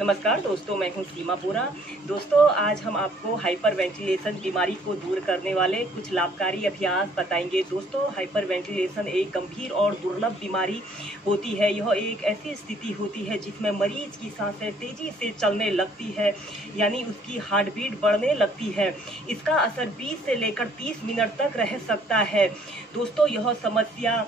नमस्कार दोस्तों, मैं हूं सीमा बोरा। दोस्तों, आज हम आपको हाइपर वेंटिलेशन बीमारी को दूर करने वाले कुछ लाभकारी अभ्यास बताएंगे। दोस्तों, हाइपर वेंटिलेशन एक गंभीर और दुर्लभ बीमारी होती है। यह एक ऐसी स्थिति होती है जिसमें मरीज की सांसें तेजी से चलने लगती है, यानी उसकी हार्ट बीट बढ़ने लगती है। इसका असर 20 से लेकर 30 मिनट तक रह सकता है। दोस्तों, यह समस्या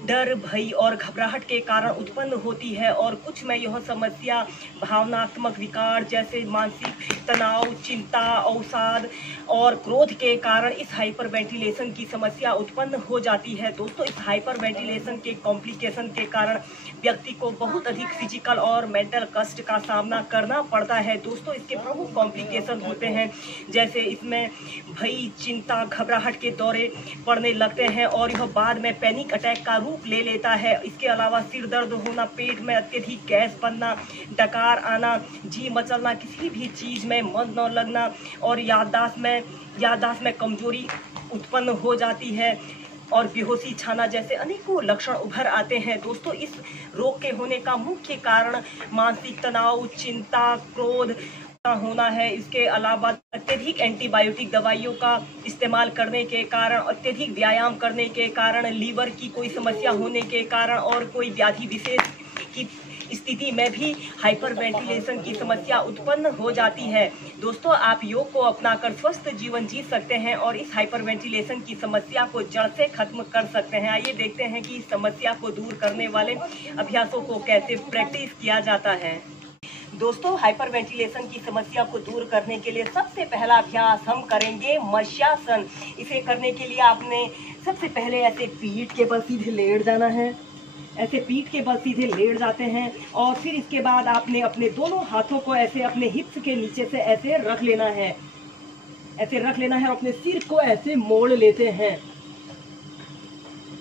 डर, भय और घबराहट के कारण उत्पन्न होती है और कुछ में यह समस्या भावनात्मक विकार जैसे मानसिक तनाव, चिंता, अवसाद और क्रोध के कारण इस हाइपर वेंटिलेशन की समस्या उत्पन्न हो जाती है। दोस्तों, इस हाइपर वेंटिलेशन के कॉम्प्लिकेशन के कारण व्यक्ति को बहुत अधिक फिजिकल और मेंटल कष्ट का सामना करना पड़ता है। दोस्तों, इसके प्रमुख कॉम्प्लिकेशन होते हैं जैसे इसमें भय, चिंता, घबराहट के दौरे पड़ने लगते हैं और यह बाद में पैनिक अटैक का रूप ले लेता है। इसके अलावा सिर दर्द होना, पेट में अत्यधिक गैस बनना, डकार आना, जी मचलना, किसी भी चीज में मन न लगना और याददाश्त में कमजोरी उत्पन्न हो जाती है और बेहोशी छाना जैसे अनेकों लक्षण उभर आते हैं। दोस्तों, इस रोग के होने का मुख्य कारण मानसिक तनाव, चिंता, क्रोध होना है। इसके अलावा अत्यधिक एंटीबायोटिक दवाइयों का इस्तेमाल करने के कारण, अत्यधिक व्यायाम करने के कारण, लीवर की कोई समस्या होने के कारण और कोई व्याधि विशेष की स्थिति में भी हाइपर वेंटिलेशन की समस्या उत्पन्न हो जाती है। दोस्तों, आप योग को अपनाकर स्वस्थ जीवन जी सकते हैं और इस हाइपर वेंटिलेशन की समस्या को जड़ से खत्म कर सकते हैं। आइए देखते हैं कि इस समस्या को दूर करने वाले अभ्यासों को कैसे प्रैक्टिस किया जाता है। दोस्तों, हाइपर वेंटिलेशन की समस्या को दूर करने के लिए सबसे पहला अभ्यास हम करेंगे मत्स्यासन। इसे करने के लिए आपने सबसे पहले ऐसे पीठ के बल सीधे लेट जाना है। ऐसे पीठ के बल सीधे लेट जाते हैं और फिर इसके बाद आपने अपने दोनों हाथों को ऐसे अपने हिप्स के नीचे से ऐसे रख लेना है। ऐसे रख लेना है और अपने सिर को ऐसे मोड़ लेते हैं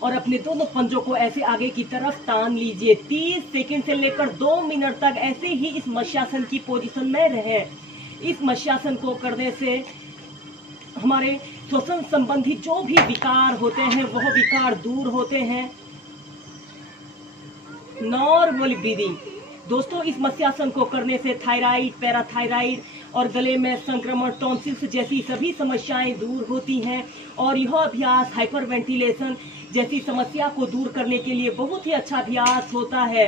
और अपने दोनों पंजों को ऐसे आगे की तरफ तान लीजिए। 30 सेकंड से लेकर 2 मिनट तक ऐसे ही इस मत्स्यासन की पोजीशन में रहें। इस मत्स्यासन को करने से हमारे श्वसन संबंधी जो भी विकार होते हैं वह विकार दूर होते हैं। Normal breathing. दोस्तों, इस मत्स्यासन को करने से थायराइड, पैराथायराइड और गले में संक्रमण, टॉन्सिल्स जैसी सभी समस्याएं दूर होती हैं और यह अभ्यास हाइपर वेंटिलेशन जैसी समस्या को दूर करने के लिए बहुत ही अच्छा अभ्यास होता है।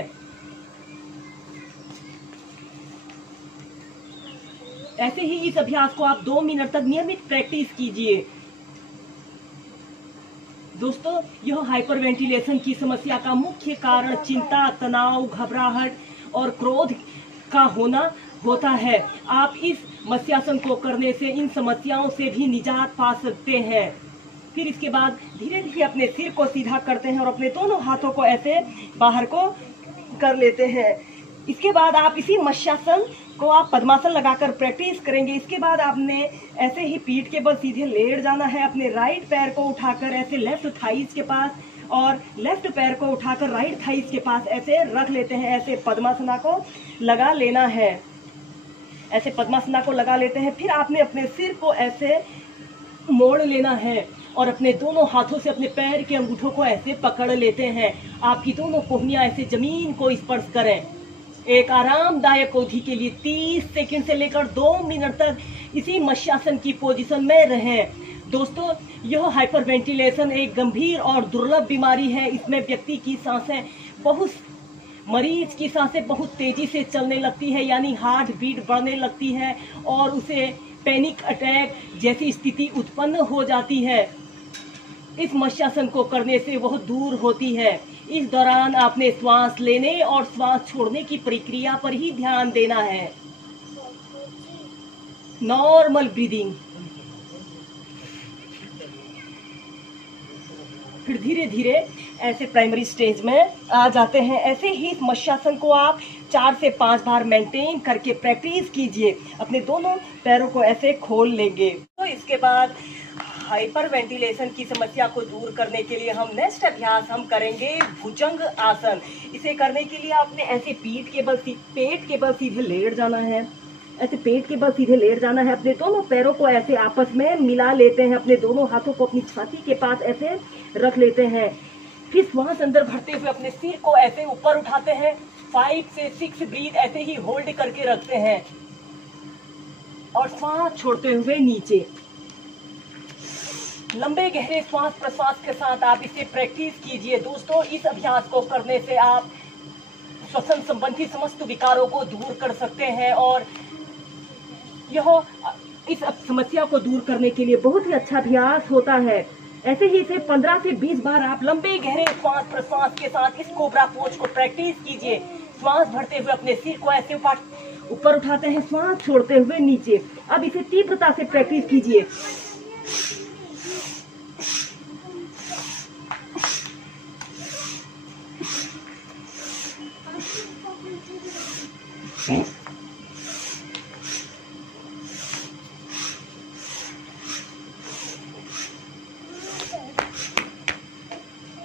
ऐसे ही इस अभ्यास को आप 2 मिनट तक नियमित प्रैक्टिस कीजिए। दोस्तों, यह हाइपर वेंटिलेशन की समस्या का मुख्य कारण चिंता, तनाव, घबराहट और क्रोध का होना होता है। आप इस मत्स्यासन को करने से इन समस्याओं से भी निजात पा सकते हैं। फिर इसके बाद धीरे धीरे अपने सिर को सीधा करते हैं और अपने दोनों हाथों को ऐसे बाहर को कर लेते हैं। इसके बाद आप इसी मत्स्यासन को आप पद्मासन लगाकर प्रैक्टिस करेंगे। इसके बाद आपने ऐसे ही पीठ के बल सीधे लेट जाना है। अपने राइट पैर को उठाकर ऐसे लेफ्ट थाइस के पास और लेफ्ट पैर को उठाकर राइट थाइस के पास ऐसे रख लेते हैं। ऐसे पद्मासना को लगा लेना है। ऐसे पद्मासना को लगा लेते हैं। फिर आपने अपने सिर को ऐसे मोड़ लेना है और अपने दोनों हाथों से अपने पैर के अंगूठों को ऐसे पकड़ लेते हैं। आपकी दोनों कोहनियां ऐसे जमीन को स्पर्श करें। एक आरामदायक अवधि के लिए 30 सेकंड से लेकर 2 मिनट तक इसी मत्स्यासन की पोजीशन में रहें। दोस्तों, यह हाइपर वेंटिलेशन एक गंभीर और दुर्लभ बीमारी है। इसमें व्यक्ति की मरीज की सांसें बहुत तेजी से चलने लगती है, यानी हार्ट बीट बढ़ने लगती है और उसे पैनिक अटैक जैसी स्थिति उत्पन्न हो जाती है। इस मत्स्यासन को करने से वह दूर होती है। इस दौरान आपने श्वास लेने और श्वास छोड़ने की प्रक्रिया पर ही ध्यान देना है। Normal breathing. फिर धीरे धीरे ऐसे प्राइमरी स्टेज में आ जाते हैं। ऐसे ही इस मत्स्यासन को आप 4 से 5 बार मेंटेन करके प्रैक्टिस कीजिए। अपने दोनों पैरों को ऐसे खोल लेंगे। तो इसके बाद हाइपर वेंटिलेशन की समस्या को दूर करने के लिए हम नेक्स्ट अभ्यास हम करेंगे भुजंग आसन। इसे करने के लिए आपने ऐसे पेट के बल सीधे लेट जाना है। ऐसे पेट के बल सीधे लेट जाना है। अपने दोनों पैरों को ऐसे आपस में मिला लेते हैं। अपने दोनों हाथों को अपनी छाती के पास ऐसे रख लेते हैं। फिर श्वास अंदर भरते हुए अपने सिर को ऐसे ऊपर उठाते हैं। 5 से 6 ब्रीथ ऐसे ही होल्ड करके रखते हैं और श्वास छोड़ते हुए नीचे। लंबे गहरे श्वास प्रश्वास के साथ आप इसे प्रैक्टिस कीजिए। दोस्तों, इस अभ्यास को करने से आप श्वसन संबंधी समस्त विकारों को दूर कर सकते हैं और यह इस समस्या को दूर करने के लिए बहुत ही अच्छा अभ्यास होता है। ऐसे ही इसे 15 से 20 बार आप लंबे गहरे श्वास प्रश्वास के साथ इस कोबरा पोज को प्रैक्टिस कीजिए। श्वास भरते हुए अपने सिर को ऐसे ऊपर उठाते हैं, श्वास छोड़ते हुए नीचे। अब इसे तीव्रता से प्रैक्टिस कीजिए।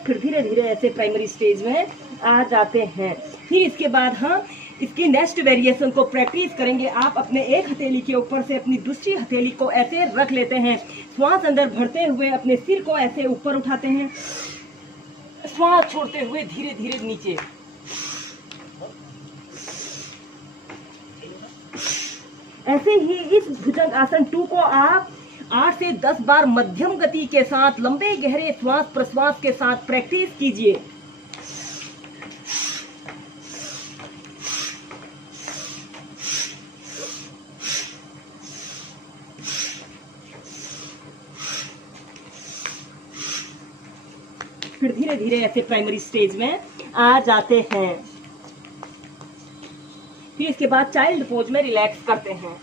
फिर धीरे धीरे ऐसे प्राइमरी स्टेज में आ जाते हैं। फिर इसके बाद हम इसकी नेक्स्ट वेरिएशन को प्रैक्टिस करेंगे। आप अपने एक हथेली के ऊपर से अपनी दूसरी हथेली को ऐसे रख लेते हैं। श्वास अंदर भरते हुए अपने सिर को ऐसे ऊपर उठाते हैं, श्वास छोड़ते हुए धीरे धीरे नीचे। ऐसे ही इस भुजंग आसन 2 को आप 8 से 10 बार मध्यम गति के साथ लंबे गहरे श्वास प्रश्वास के साथ प्रैक्टिस कीजिए। फिर धीरे धीरे ऐसे प्राइमरी स्टेज में आ जाते हैं। फिर इसके बाद चाइल्ड पोज में रिलैक्स करते हैं।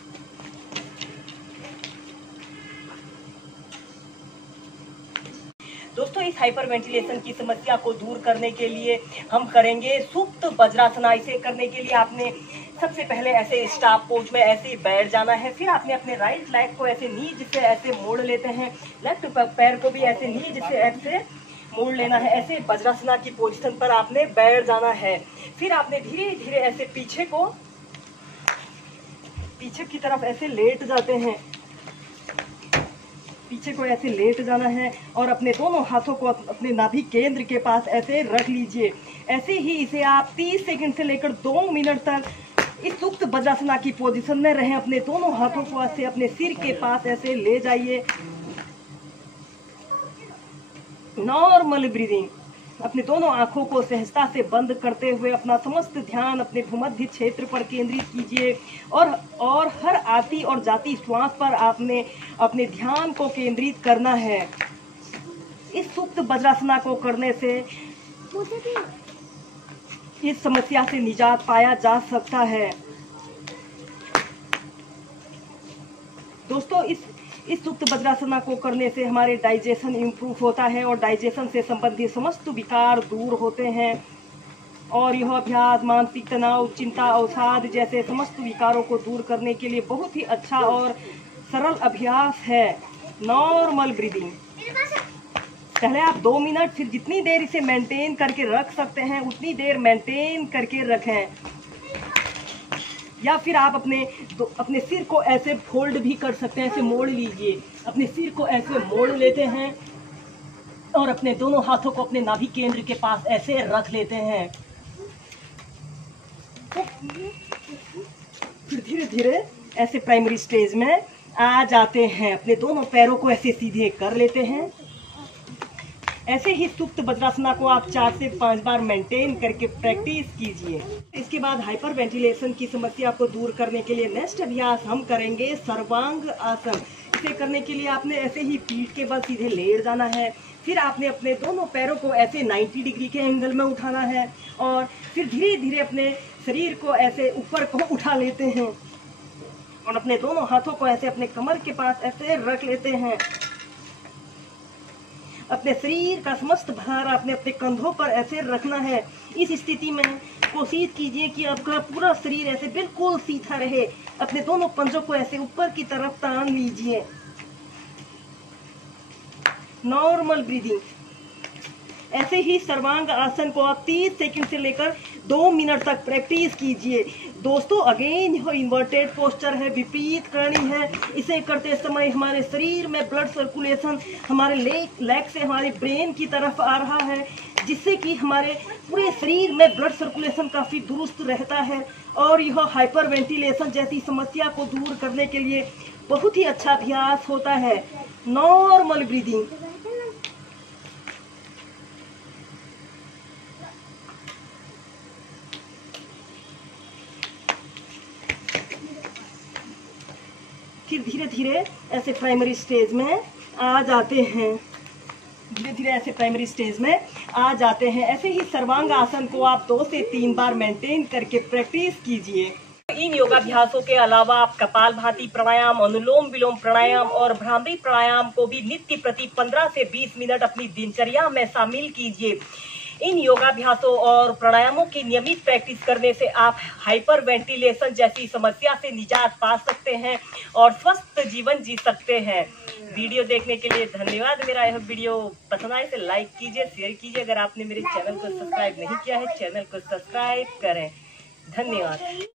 दोस्तों, इस हाइपर वेंटिलेशन की समस्या को दूर करने के लिए हम करेंगे सुप्त वज्रासना। इसे करने के लिए आपने सबसे पहले ऐसे स्टाफ पोज में ऐसे बैठ जाना है। फिर आपने अपने राइट लेग को ऐसे नीज से ऐसे मोड़ लेते हैं, लेफ्ट पैर को भी ऐसे नीज से ऐसे मोड़ लेना है। ऐसे वज्रासना की पोजीशन पर आपने बैठ जाना है। फिर आपने धीरे धीरे ऐसे पीछे की तरफ ऐसे लेट जाते हैं। पीछे को ऐसे लेट जाना है और अपने दोनों हाथों को अपने नाभि केंद्र के पास ऐसे रख लीजिए। ऐसे ही इसे आप 30 सेकंड से लेकर 2 मिनट तक इस सुप्त वज्रासना की पोजीशन में रहें। अपने दोनों हाथों को ऐसे अपने सिर के पास ऐसे ले जाइए। Normal breathing. अपने दोनों आंखों को सहजता से बंद करते हुए अपना समस्त ध्यान अपने भूमध्य क्षेत्र पर केंद्रित कीजिए और हर आती और जाती श्वास पर आपने अपने ध्यान को केंद्रित करना है। इस सुप्त वज्रासना को करने से इस समस्या से निजात पाया जा सकता है। दोस्तों, इस सुप्त वज्रासना को करने से हमारे डाइजेशन इम्प्रूव होता है और डाइजेशन से संबंधित समस्त विकार दूर होते हैं और यह अभ्यास मानसिक तनाव, चिंता, अवसाद जैसे समस्त विकारों को दूर करने के लिए बहुत ही अच्छा और सरल अभ्यास है। Normal breathing. पहले आप 2 मिनट, फिर जितनी देर इसे मेंटेन करके रख सकते हैं उतनी देर मेंटेन करके रखें। या फिर आप अपने सिर को ऐसे फोल्ड भी कर सकते हैं, ऐसे मोड़ लीजिए। अपने सिर को ऐसे मोड़ लेते हैं और अपने दोनों हाथों को अपने नाभि केंद्र के पास ऐसे रख लेते हैं। फिर धीरे धीरे ऐसे प्राइमरी स्टेज में आ जाते हैं। अपने दोनों पैरों को ऐसे सीधे कर लेते हैं। ऐसे ही सुप्त वज्रासना को आप 4 से 5 बार मेंटेन करके प्रैक्टिस कीजिए। इसके बाद हाइपर वेंटिलेशन की समस्या को दूर करने के लिए नेक्स्ट अभ्यास हम करेंगे सर्वांग आसन। इसे करने के लिए आपने ऐसे ही पीठ के बल सीधे लेट जाना है। फिर आपने अपने दोनों पैरों को ऐसे 90 डिग्री के एंगल में उठाना है और फिर धीरे धीरे अपने शरीर को ऐसे ऊपर को उठा लेते हैं और अपने दोनों हाथों को ऐसे अपने कमर के पास ऐसे रख लेते हैं। अपने शरीर का समस्त भार आपने अपने कंधों पर ऐसे रखना है। इस स्थिति में कोशिश कीजिए कि आपका पूरा शरीर ऐसे बिल्कुल सीधा रहे। अपने दोनों पंजों को ऐसे ऊपर की तरफ तान लीजिए। Normal breathing. ऐसे ही सर्वांग आसन को आप 30 सेकंड से लेकर 2 मिनट तक प्रैक्टिस कीजिए। दोस्तों, अगेन यह इन्वर्टेड पोस्चर है, विपरीत करनी है। इसे करते समय हमारे शरीर में ब्लड सर्कुलेशन हमारे लेग से हमारे ब्रेन की तरफ आ रहा है। जिससे कि हमारे पूरे शरीर में ब्लड सर्कुलेशन काफ़ी दुरुस्त रहता है और यह हाइपर वेंटिलेशन जैसी समस्या को दूर करने के लिए बहुत ही अच्छा अभ्यास होता है। Normal breathing. फिर धीरे धीरे ऐसे प्राइमरी स्टेज में आ जाते हैं। धीरे धीरे ऐसे प्राइमरी स्टेज में आ जाते हैं। ऐसे ही सर्वांग आसन को आप 2 से 3 बार मेंटेन करके प्रैक्टिस कीजिए। इन योगाभ्यासों के अलावा आप कपालभाति प्राणायाम, अनुलोम विलोम प्राणायाम और भ्रामरी प्राणायाम को भी नित्य प्रति 15 से 20 मिनट अपनी दिनचर्या में शामिल कीजिए। इन योगाभ्यासों और प्राणायामों की नियमित प्रैक्टिस करने से आप हाइपर वेंटिलेशन जैसी समस्या से निजात पा सकते हैं और स्वस्थ जीवन जी सकते हैं। वीडियो देखने के लिए धन्यवाद। मेरा यह वीडियो पसंद आए तो लाइक कीजिए, शेयर कीजिए। अगर आपने मेरे चैनल को सब्सक्राइब नहीं किया है, चैनल को सब्सक्राइब करें। धन्यवाद।